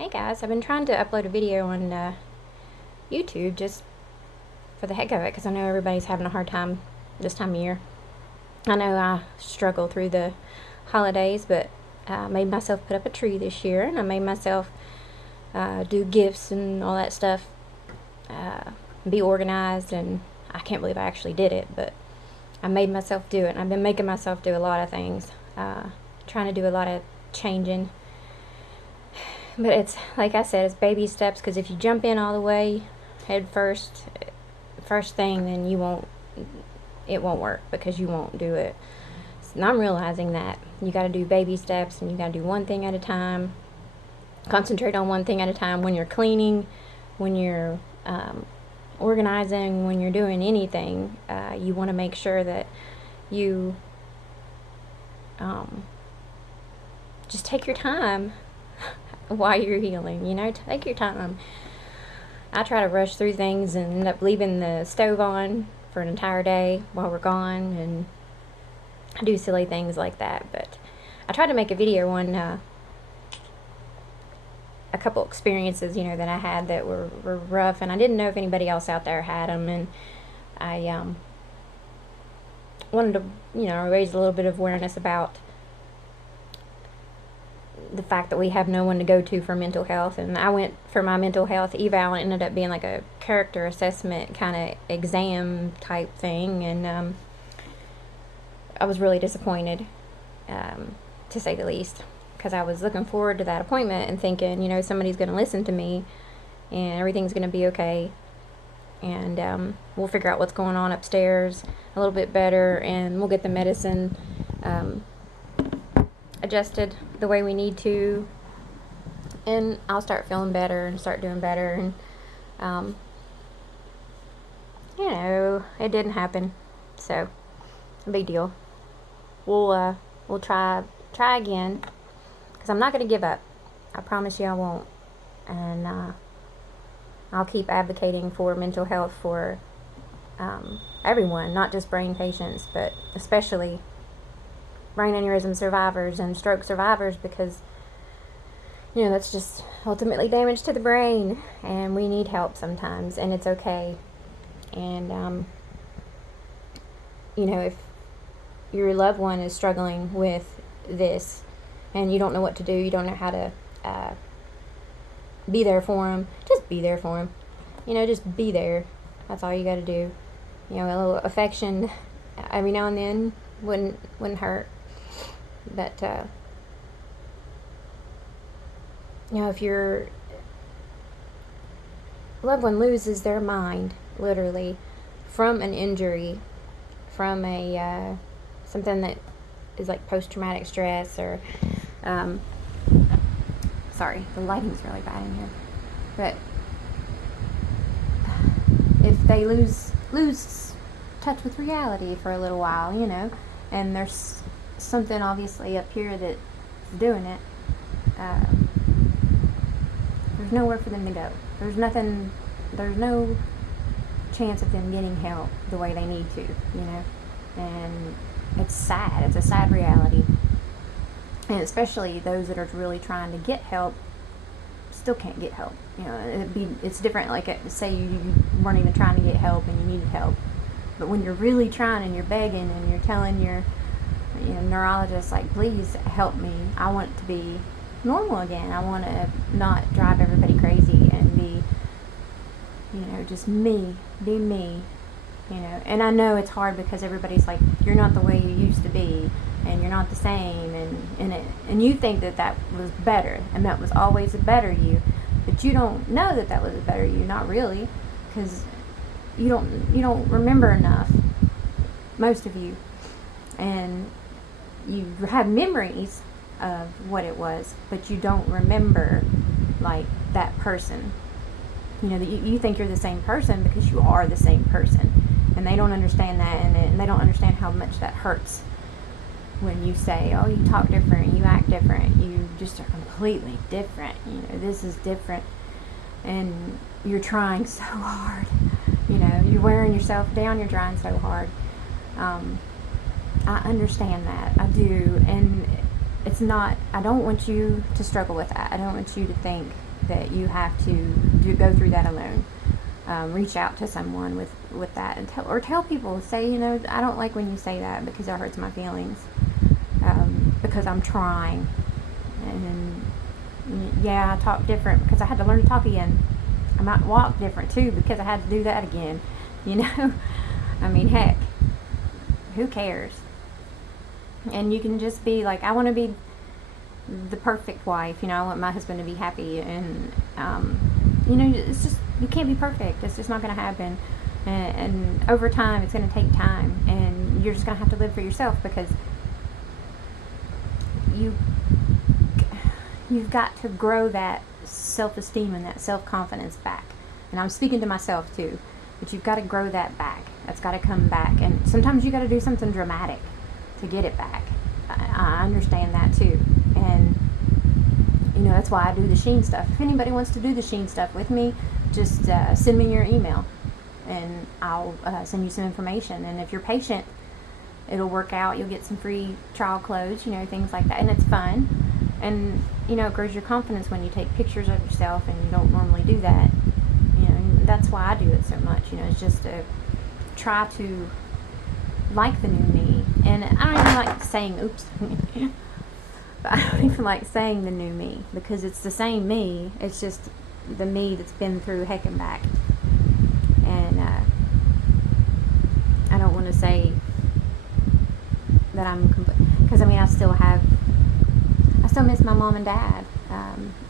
Hey guys, I've been trying to upload a video on YouTube just for the heck of it because I know everybody's having a hard time this time of year. I know I struggle through the holidays, but I made myself put up a tree this year, and I made myself do gifts and all that stuff, be organized, and I can't believe I actually did it, but I made myself do it, and I've been making myself do a lot of things, trying to do a lot of changing. But it's, like I said, it's baby steps, because if you jump in all the way, head first thing, then it won't work, because you won't do it. And I'm realizing that you got to do baby steps, and you got to do one thing at a time. Concentrate on one thing at a time when you're cleaning, when you're organizing, when you're doing anything. You want to make sure that you just take your time while you're healing, take your time. I try to rush through things and end up leaving the stove on for an entire day while we're gone, and I do silly things like that. But I tried to make a video on a couple experiences, that I had that were rough, and I didn't know if anybody else out there had them, and I wanted to, raise a little bit of awareness about the fact that we have no one to go to for mental health. And I went for my mental health eval, and it ended up being like a character assessment kind of exam type thing, and I was really disappointed, to say the least, because I was looking forward to that appointment and thinking, somebody's going to listen to me and everything's going to be okay, and we'll figure out what's going on upstairs a little bit better, and we'll get the medicine adjusted the way we need to, and I'll start feeling better and start doing better. And it didn't happen, so no big deal. We'll try again, because I'm not going to give up. I promise you I won't. And I'll keep advocating for mental health for everyone, not just brain patients, but especially brain aneurysm survivors and stroke survivors, because that's just ultimately damage to the brain, and we need help sometimes, and it's okay. And if your loved one is struggling with this and you don't know what to do, you don't know how to be there for them, just be there for them. Just be there. That's all you got to do. A little affection every now and then wouldn't hurt. But if your loved one loses their mind, literally, from an injury, from a something that is like post-traumatic stress, or sorry, the lighting's really bad in here, but if they lose touch with reality for a little while, and there's something obviously up here that's doing it, there's nowhere for them to go. There's no chance of them getting help the way they need to, and it's sad. It's a sad reality. And especially those that are really trying to get help still can't get help. It's different, like say you weren't even trying to get help and you needed help, but when you're really trying and you're begging and you're telling your neurologist, like, please help me, I want to be normal again, I want to not drive everybody crazy and be just me, be me, and I know it's hard, because everybody's like, you're not the way you used to be, and you're not the same, and you think that was better, and that was always a better you, but you don't know that was a better you, not really, because you don't remember enough, most of you, and you have memories of what it was, but you don't remember like that person. You think you're the same person because you are the same person, and they don't understand that, and they don't understand how much that hurts when you say, oh, you talk different, you act different, you just are completely different, this is different, and you're trying so hard, you're wearing yourself down, you're trying so hard. I understand that, I do, and it's not, I don't want you to struggle with that. I don't want you to think that you have to go through that alone. Reach out to someone with that, and tell people, say, I don't like when you say that because it hurts my feelings, because I'm trying. And yeah, I talk different because I had to learn to talk again. I might walk different too because I had to do that again. I mean, heck, who cares? And you can just be like, I want to be the perfect wife. I want my husband to be happy, and it's just, you can't be perfect. It's just not going to happen. And over time, it's going to take time, and you're just going to have to live for yourself, because you've got to grow that self-esteem and that self-confidence back. And I'm speaking to myself too, but you've got to grow that back. That's got to come back, and sometimes you got to do something dramatic to get it back. I understand that too, and that's why I do the Sheen stuff. If anybody wants to do the Sheen stuff with me, just send me your email, and I'll send you some information. And if you're patient, it'll work out. You'll get some free trial clothes, things like that, and it's fun. And it grows your confidence when you take pictures of yourself, and you don't normally do that. And that's why I do it so much. It's just to try to like the new me. And I don't even like saying oops. But I don't even like saying the new me, because it's the same me. It's just the me that's been through heck and back. And I don't want to say that I'm complete, because I still miss my mom and dad,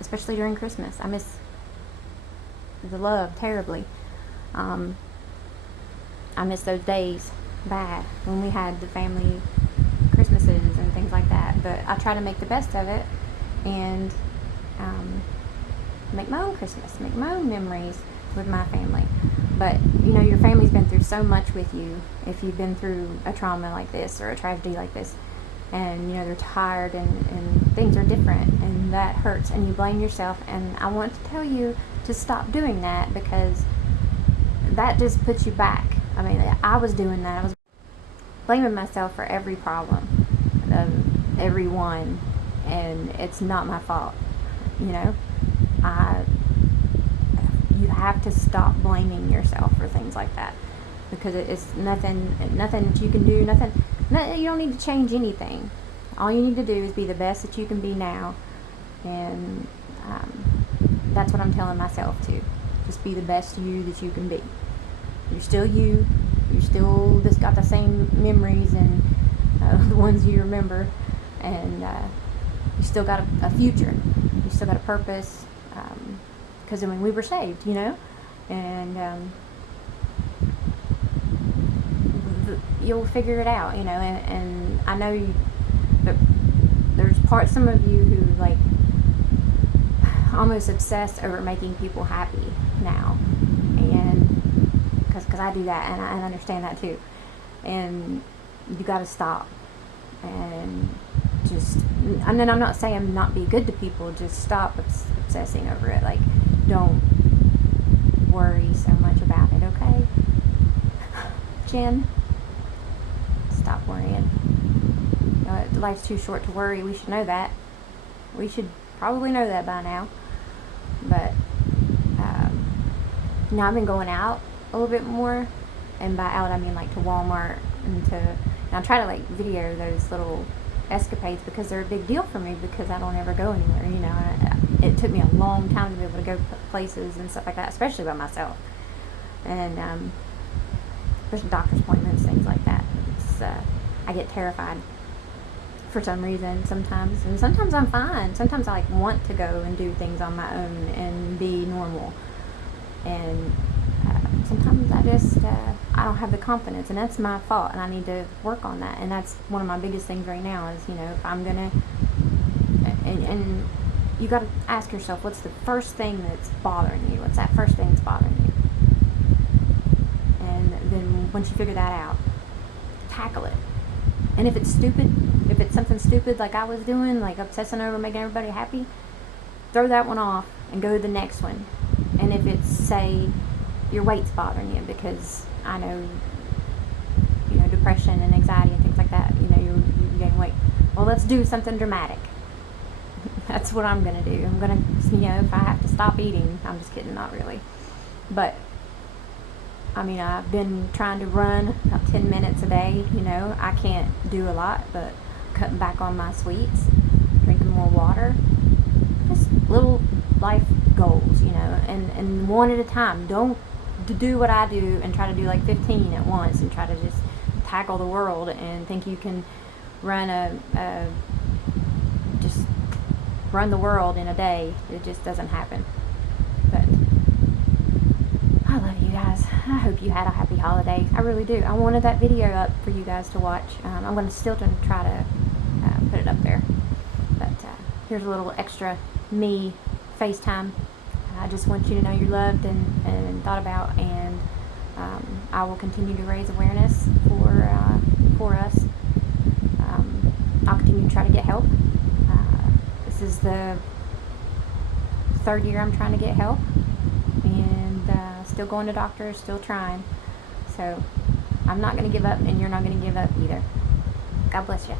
especially during Christmas. I miss the love terribly. I miss those days bad when we had the family Christmases and things like that. But I try to make the best of it, and make my own Christmas, make my own memories with my family. But your family's been through so much with you. If you've been through a trauma like this or a tragedy like this, and they're tired, and things are different, and that hurts, and you blame yourself. And I want to tell you to stop doing that, because that just puts you back. I mean, I was doing that. I was blaming myself for every problem of everyone, and it's not my fault. You have to stop blaming yourself for things like that, because it's nothing that you can do. You don't need to change anything. All you need to do is be the best that you can be now, and that's what I'm telling myself too. Just be the best you that you can be. You're still you. You still just got the same memories, and the ones you remember, and you still got a future. You still got a purpose, because we were saved, and you'll figure it out, and I know that there's some of you who almost obsess over making people happy now, and because I do that, and I understand that too, and you got to stop, and then I'm not saying not be good to people, just stop obsessing over it. Don't worry so much about it, okay? Jen, stop worrying. Life's too short to worry. We should know that. We should probably know that by now. But I've been going out a little bit more, and by out I mean to Walmart, and I try to video those little escapades, because they're a big deal for me, because I don't ever go anywhere. It took me a long time to be able to go places and stuff like that, especially by myself, and especially doctor's appointments, things like that. I get terrified for some reason sometimes, and sometimes I'm fine. Sometimes I want to go and do things on my own and be normal, and sometimes I don't have the confidence, and that's my fault, and I need to work on that. And that's one of my biggest things right now is, if I'm gonna, and you got to ask yourself, what's the first thing that's bothering you? What's that first thing that's bothering you? And then once you figure that out, tackle it. And if it's stupid, if it's something stupid like I was doing, obsessing over making everybody happy, throw that one off and go to the next one. And if it's, say, your weight's bothering you, because I know, depression and anxiety and things like that, you gain weight. well, let's do something dramatic. That's what I'm going to do. I'm going to, if I have to stop eating, I'm just kidding, not really. But, I mean, I've been trying to run about 10 minutes a day, I can't do a lot, but cutting back on my sweets, drinking more water, just little life goals, and one at a time. Don't do what I do and try to do like 15 at once and try to just tackle the world and think you can run just run the world in a day. It just doesn't happen. But I love you guys. I hope you had a happy holiday. I really do. I wanted that video up for you guys to watch. I'm going to still try to put it up there. But here's a little extra me FaceTime. I just want you to know you're loved and thought about, and I will continue to raise awareness for us. I'll continue to try to get help. This is the third year I'm trying to get help, and still going to doctors, still trying. So I'm not going to give up, and you're not going to give up either. God bless you.